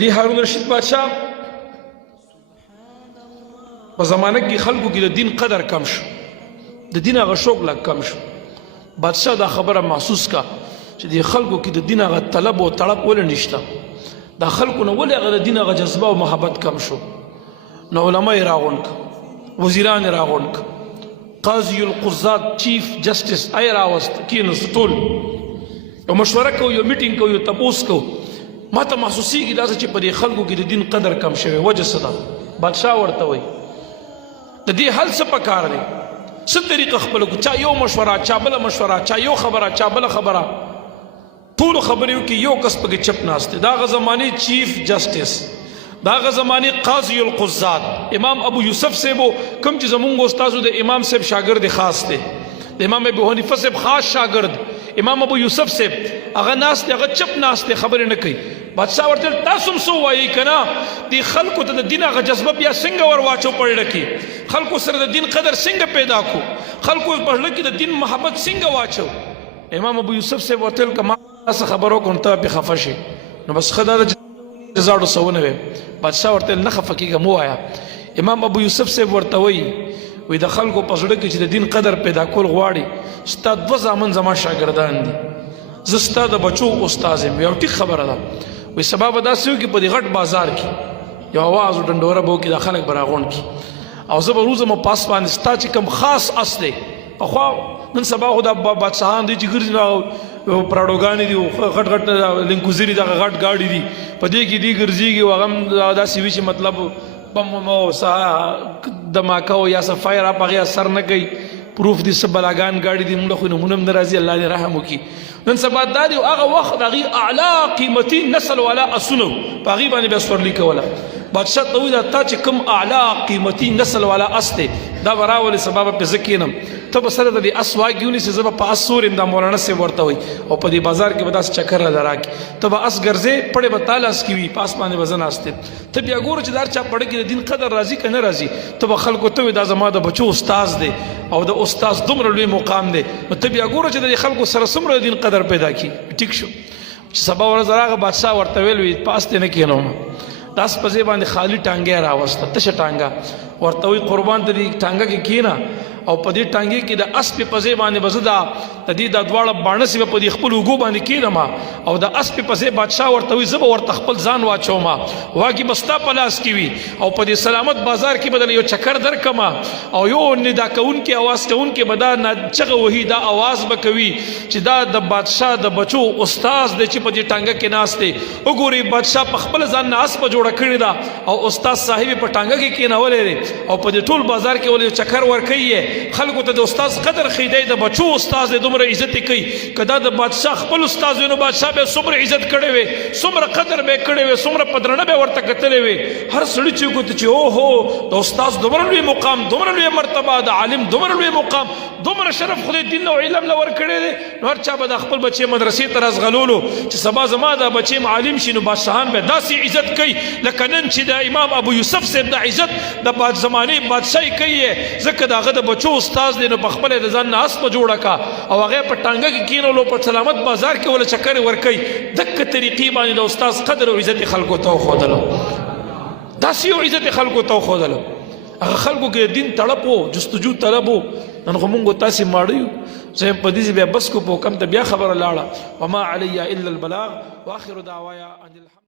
دی هارون رشید بادشاہ په زمانه کې خلکو کې د دین قدر کم شو، د دین هغه شوق لږ کم شو. بادشاہ دا خبره محسوس کا چې د خلکو کې د دین هغه طلب او تړپ ولې نشته، دا خلکو نه ولې هغه د دین هغه جذبه او محبت کم شو. نو علما یې راغونډ، وزیران یې راغونډ، قاضي القضات چیف جسټس ای راوست، کېناست ټول یو مشوره کوو، یو میټینګ کوو، یو تپوس کوو. ما ته محسوسېږي داسې چې په دې خلکو کې د دین قدر کم شوی. وجه څه ده؟ بادشاه ورته وایي د دې حل څه پکار دی، څه طریقه خپله کړو. چا یو مشوره، چا بله مشوره، چا یو خبره، چا بله خبره، ټولو خبرې وکړي، یو کس پکې چپ ناست دی. د هغه زمانې چیف جسټس، د هغه زمانې قاضي القضات امام ابو یوسف صاحب کوم چې زمونږ استازو د امام صاحب شاګرد خاص دی، د امام ابو حنیفه صاحب خاص شاګرد امام ابو یوسف صاحب، هغه ناست دی، هغه چپ ناست دی، خبرې نه کوي. بادشاہ ورته تاسو هم څه ووایئ که نه، دې خلکو ته د دین هغه جذبه بیا څنګه ور واچو په زړه کې، خلکو سره د دین قدر څنګه پیدا کړو، خلکو په زړه کې د دین محبت څنګه واچو. امام ابو یوسف صاحب ورته ویل که ما څه خبر وکړم ته پرې خفه شې، نو بس ښه دا ده چې زاړو څه ونه ویم. بادشاه ورته ویل نه خفه کېږه مه وایه. امام ابو یوسف صاحب ورته وایي د خلکو په زړه کې چې د دین قدر پیدا کول غواړي، ستا دوه زامن زما شاګردان دي، زه ستا د بچو استاز یم. یو ټیک خبره ده. وایي سبا به داسې وکړي په دې غټ بازار کې یو اواز او ډنډوره به وکړي، دا خلک به راغونډ کړي، او زه به روزم په آس باندې ستا چې کوم خاص اس دی، پخوا نن سبا خو دا بادشاهان دي چې ګرځي پراډوګانې دي، غټ غټ لینکوزري دغه غټ ګاډي دي، په دې کې دي ګرځېږي، او هغه هم داسې وي چې مطلب بم او دماکه او یا څه فایر اپ هغې اثر نه کوي، پروف دي څه بلاګان ګاډي دي، موږ خو نمونه هم نه راځي، الله دې رحم وکړي. نن سبا دا دی هغه وخت د هغې اعلی قیمتي نسل والا اسونه په هغې باندې بیا سورلي کوله. بادشاه ته وایي دا تا چې کوم اعلی قیمتي نسل والا اس دی دا به راولې، سبا به پې زه کښېنم، ته به سره د دې اس واګې ونیسې، زه به په اس سورم، دا مولانا صاحب ورته وایي، او په دې بازار کې به داسې چکر راله راکړي، ته به اس ګرځې، پړې به تا لاس کې وي، په اس باندې به زه ناست یم. ته بیا ګوره چې دا هر چا پړه کې د دین قدر راځي که نه راځي. ته به خلکو ته وایي دا زما د بچو استاز دی، او د استاز دومره لوی مقام دی، نو ته بیا ګوره چې د دې خلکو سره څومره د دین قدر پیدا کړي. ټیک شو. چې سبا ورځ راغه بادشاه ورته ویل وي په اس دې نه کښېنوم، د اس په ځای باندې خالي ټانګۍ راوسته، تشه ټانګه، ورته وایي قربان ته دې ټانګه کې کښېنه، او په دې ټانګې کې د اس په ځای باندې به زه د دې دا دواړه باڼسې به په دې خپل اوږو باندې کښېږدم، او د اس په ځای بادشاه ورته وایي زه به ورته خپل ځان واچوم، واګې به ستا په لاس کې وي، او په دې سلامت بازار کې به دله یو چکر درکړم، او یو ندا کوونکي اواز کوونکي به دا چغه وهي، دا اواز به کوي چې دا د بادشاه د بچو استاز دی چې په دې ټانګه کې ناست دی. وګورئ بادشاه په خپل ځان نه اس په جوړه کړې ده، او استاز صاحب یې په ټانګه کې کښېنولی دی، او په دې ټول بازار کې ولې چکر ورکوي، خلکو ته د استاز قدر ښیي، دی د بچو استاز دی، دومره عزت یې کوي. که دا د بادشاه خپل استاز وي نو بادشاه به یې څومره عزت کړی وی، څومره قدر به یې کړی وی، څومره په درنه به یې ورته کتلی وی. هر سړي چې وګوري چې اوهو د استاز دومره لوی مقام، دومره لوی مرتبه، د عالم دومره لوی مقام، دومره شرف خدای دین او علم له ورکړی دی، نو هر چا به د خپل بچې مدرسې ته راځغلولو چې سبا زما د بچې عالم شي، نو بادشاهان به داسې عزت کوي لکه نن چې د امام ابو یوسف صاحب د عزت د زمانې بادشاهي کوي، ځکه د هغه د بچو استاز دی، نو په خپله د ځان نه اس په جوړه کا، او هغه په ټانګه کې کښېنولو، په سلامت بازار کې وله چکرې ورکوي. دقه طریقې باندې د استاز قدر او عزت خلکو ته وښودلو، داسې یو عزت خلکو ته وښودلو. هغه خلکو کې دین طلب و، جستجو طلب و. نن خو مونږ تاسې ماړه یو، زه یم په دې بیا بس کو په حکم ته بیا خبره لاړه. وما علی الا البلاغ واخر دعوایا ان